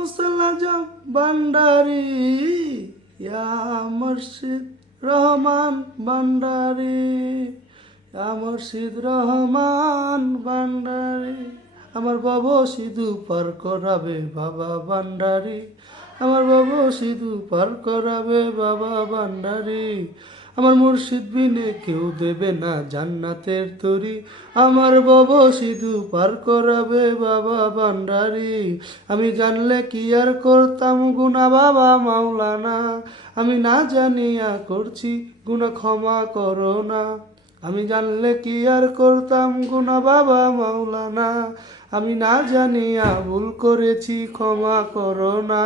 গাউসুল আজম ভান্ডারি, ইয়া মুর্শিদ রহমান ভান্ডারি, ইয়া মুর্শিদ রহমান ভান্ডারি। আমার বাবা সিধু পার করাবে বাবা ভান্ডারি, আমার বাবা সিধু পার করাবে বাবা ভান্ডারি। আমার মুর্শিদ বিনে কেউ দেবে না জান্নাতের তরি, আমার বাবা সিধু পার করাবে বাবা ভান্ডারি। আমি জানলে কি আর করতাম গুনাহ বাবা মাওলানা, আমি না জানিয়া করছি গুনাহ ক্ষমা করো না। আমি জানলে কি আর করতাম গুনাহ বাবা মাওলানা, আমি না জানিয়া ভুল করেছি ক্ষমা করো না।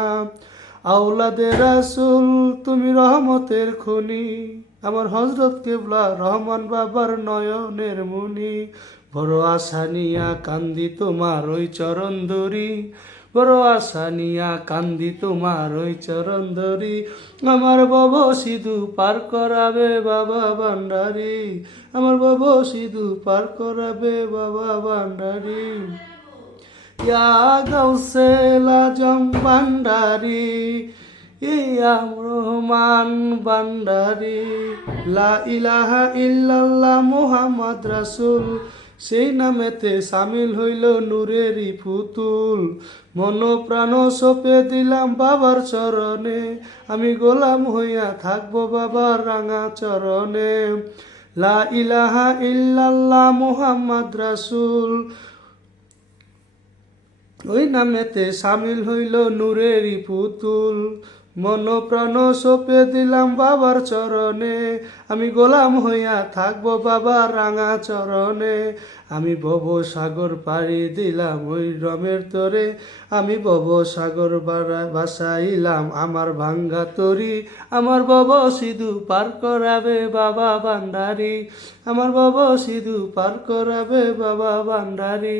আওলাদে রাসূল তুমি রহমতের খনি, আমার হযরত কেবলা রহমান বাবার নয়নের মনি। বড় আশা নিয়া কান্দি তোমার ওই চরণ ধরি, বড় আশা নিয়া কান্দি তোমার ওই চরণ ধরি। আমার বাবা সিধু পার করাবে বাবা ভান্ডারি, আমার বাবা সিধু পার করাবে বাবা ভান্ডারি। ইয়া গাউসুল আজম ভান্ডারি, ইয়া রহমান ভান্ডারি। লা ইলাহা ইল্লাল্লাহ মুহাম্মদ রাসূল, সেই নামেতে সামিল হইল নূরেরই ফুতুল। মন প্রাণ সঁপে দিলাম বাবার চরণে, আমি গোলাম হইয়া থাকবো বাবার রাঙা চরণে। লা ইলাহা ইল্লাল্লাহ মুহাম্মদ রাসূল, ওই নামেতে সামিল হইল নূরেরই পুতুল। মন প্রাণ সঁপে দিলাম বাবার চরণে, আমি গোলাম হইয়া থাকবো বাবার রাঙা চরণে। আমি ভব সাগর পাড়ি দিলাম ওই রমের তরে, আমি ভব সাগর ভাসাইলাম আমার ভাঙ্গা তরি। আমার ভব সিধু পার করাবে বাবা ভান্ডারি, আমার ভব সিধু পার করাবে বাবা ভান্ডারি।